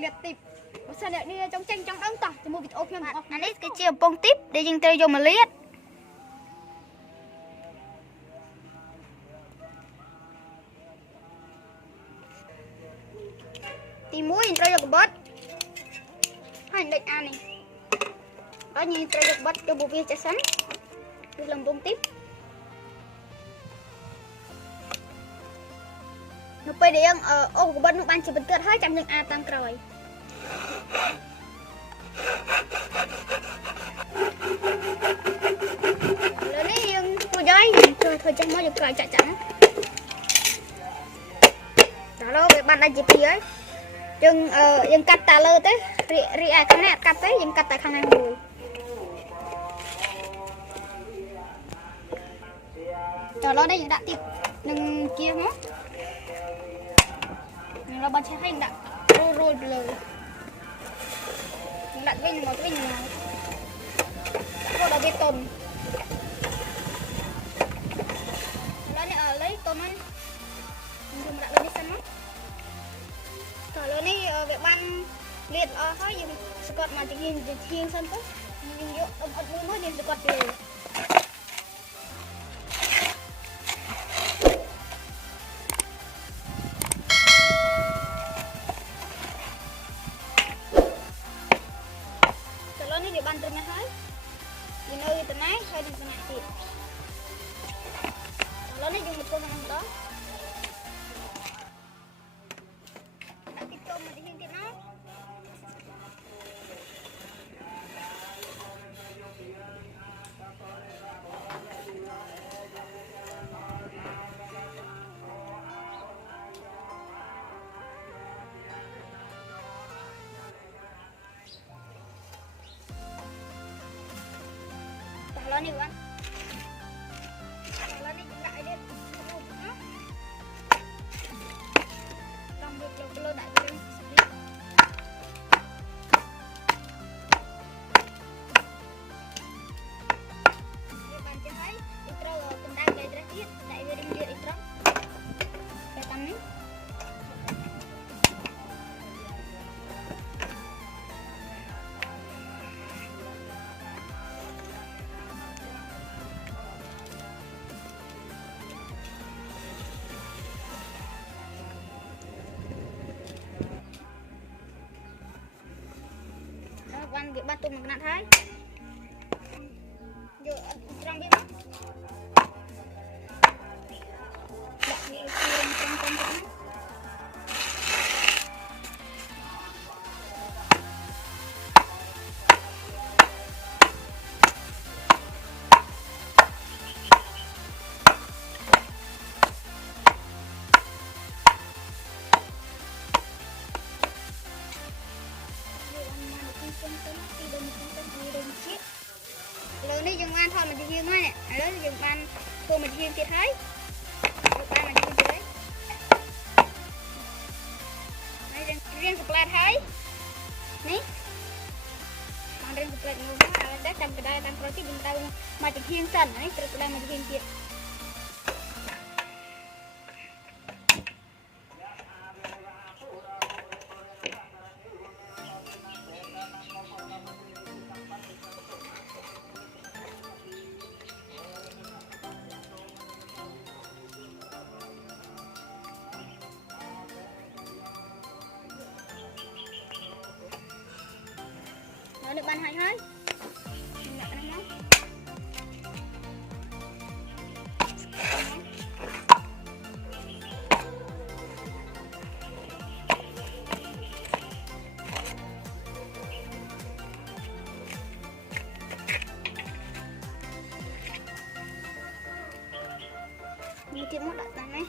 liệt tịp sao lại đi trong tranh trong đống tỏ thì mua vịt ốp nhầm anh ấy cái chiều bông tiếp để dừng tơi dùng mà liệt thì muối tơi được bớt hành định ăn này đó như tơi được bớt cho bộ viên cho sẵn được làm bông tiếp nó bây giờ ô của bớt nó ban chỉ bình tĩnh hết trong những a tăng rồi lớn đi nhưng tôi chơi thôi chẳng bao giờ cài chạy chẳng đó lo về ban đây chỉ phía nhưng cắt ta lơ thế ri ai khăn nè cắt thế nhưng cắt tại khăn này mùi đó lo đây những đã tiếp đừng kia hết nó ban sẽ hay đã rồi rồi đặt bên một bên nào có đầu bê tông đó này ở lấy tôm anh dùng đặt lên đi xem mất rồi lên đi việc ban liệt thôi dùng squat mà chỉ hiên sân tới dùng vô ấm ấm luôn thôi dùng squat về để ban ternyata hai, ini itu naik, saya di penyakit. Kalau ini jumlah pun yang đó, tak kita mau dihintit nak. Kalau ni kan, kalau ni juga ada rambut belum nak kering sedikit. Dia pancing hai, itro kendang dari terakhir, dari bering dia itro. Ketam ni. Ban việc batu mengena hai. Yo trong biết không? Đặt đi trong đó. Lớn đi dùng ban thôi mình chỉ riêng thôi nè, lớn dùng ban thôi mình riêng thiệt thấy, ban mình riêng dưới, này riêng cục lạt thấy, ní, ban riêng cục lạt ngồi đó, đã cầm cái đai, cầm cái cái bình tàu mà chỉ riêng sần, này cái đai mình riêng thiệt. Nó được ban hay hết. Ini dia mau datang nih.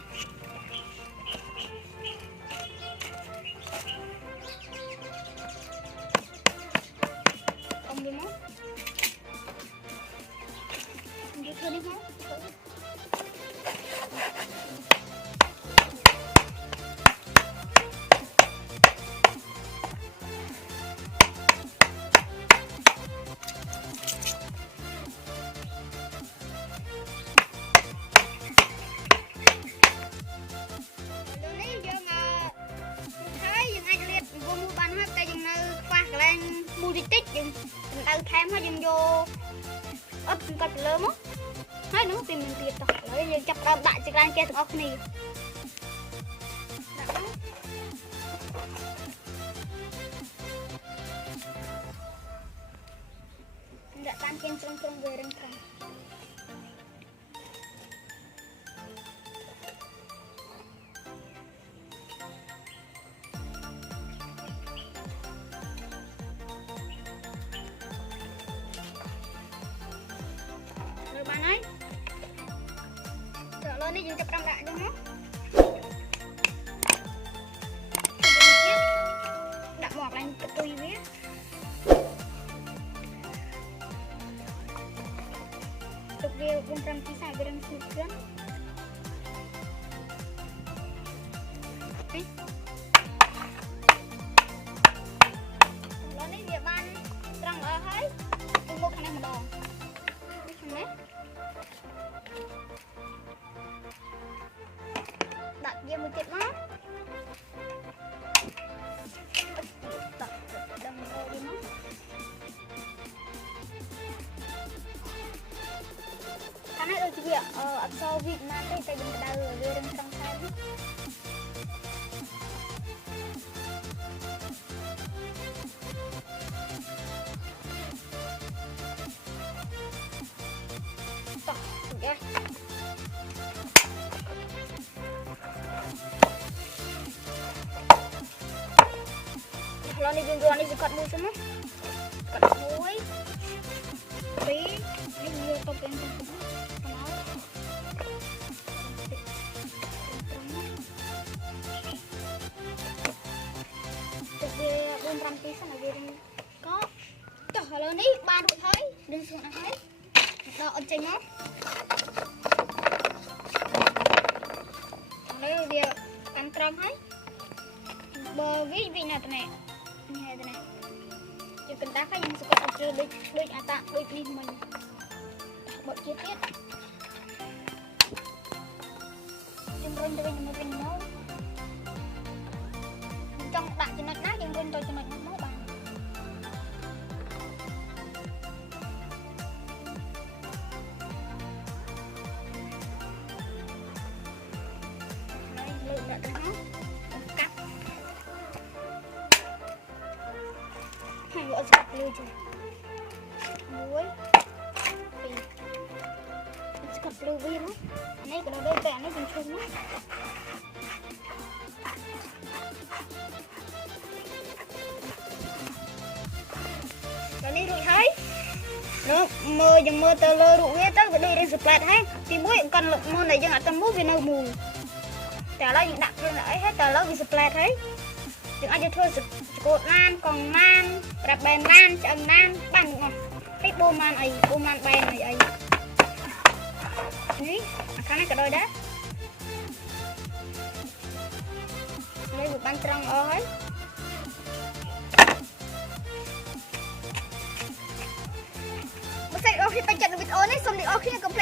đau thèm thôi dừng vô ấp cắt lớn á hay nữa tìm mình tiệt rồi lấy như chặt đâm đại chỉ đang kia từng ốc này đã tan kiên trong về đang thành bạn ấy trở lên đi dừng chập đâm đại cho nó đặt mọt lên cái tùy biết tục điều buông trăm ký xài về đâm sụt trước lên đi địa bàn răng ở hết cùng một thằng này một đòn biết không đấy đặt về một chiếc mắt đặt đâm vô đi nó cái này ở kia ở sau Việt Nam đây tại đừng đau ở về đằng trong sai ok kalau ni junjungan ni sekat mu semua sekat muai tapi ni dia top yang dia belum rampis sana dia có trời kalau ni ba đụi thôi đừng xuống ăn hết đó ở trên nó đây dia ăn trăng hết bờ ví này thế này như thế này chỉ cần đá cái yang suka kecil đôi ata đôi đi mình bật chi tiết chúng tôi cho mình một mình nấu trong bạn cho nó nát nhưng bên tôi cho nó nấu bằng đây lượng đã được nấu cắt hai gỡ cắt lưu chứ muối cắt lưu viên á này cái nó đơn giản nó bình thường á rồi đi rồi thấy nó mơ dừng mơ tơ lơ rụng hết tới cái đây đây sập hết thì muối cần lực môn này chẳng hạn tâm muối vì nó mùแต่เราđặt lên lại hết tờ lâu vì sập thấy những ai chơi sập cột nan còn nan đặt bèn nan chậm nan bằng ngọt cái bô man bèn này ấy ní cái này cả đôi đó đây một ban trăng ơi bữa sau khi ta chặt được vịt ôn ấy xong thì khi complete